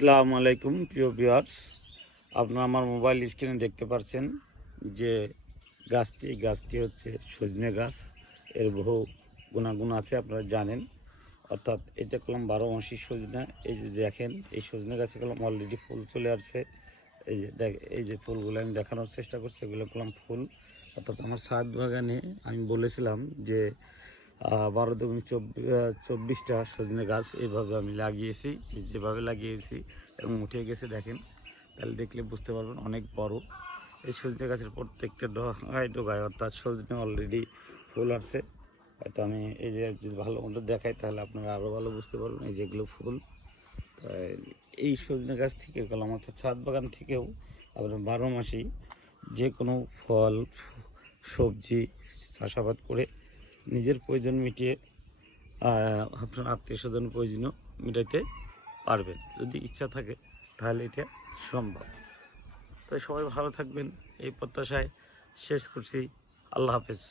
আসসালামু আলাইকুম প্রিয় ভিউয়ার্স, আপনারা আমার মোবাইল স্ক্রিনে দেখতে পাচ্ছেন যে গাছটি হচ্ছে সজনে গাছ। এর বহু গুণাগুণ আছে, আপনারা জানেন। অর্থাৎ এটা কলম 12 মাসি সজনা। এই যে দেখেন, এই সজনে গাছে কলম অলরেডি ফুল চলে আসছে। এই যে ফুলগুলো আমি দেখানোর চেষ্টা করছি, এগুলো কলম ফুল। অর্থাৎ আমার ছাদ বাগানে আমি বলেছিলাম যে 12 × 24টা সজনে গাছ এইভাবে আমি লাগিয়েছি। যেভাবে লাগিয়েছি এবং উঠে গেছে দেখেন, তাহলে দেখলে বুঝতে পারবেন অনেক বড়। এই সজনে গাছের প্রত্যেকটা ডগায় অর্থাৎ সজনে অলরেডি ফুল আসছে। হয়তো আমি এই যে যদি ভালো মতো দেখাই তাহলে আপনারা আরও ভালো বুঝতে পারবেন। এই যেগুলো ফুল, এই সজনে গাছ থেকে কলম অর্থাৎ ছাদ বাগান থেকেও আপনার 12 মাসি যে কোনো ফল সবজি চাষাবাদ করে নিজের প্রয়োজন মিটিয়ে আপনার আত্মীয় স্বজন প্রয়োজনও মেটাতে পারবেন। যদি ইচ্ছা থাকে তাহলে এটা সম্ভব। তাই সবাই ভালো থাকবেন এই প্রত্যাশায় শেষ করছি। আল্লাহ হাফেজ।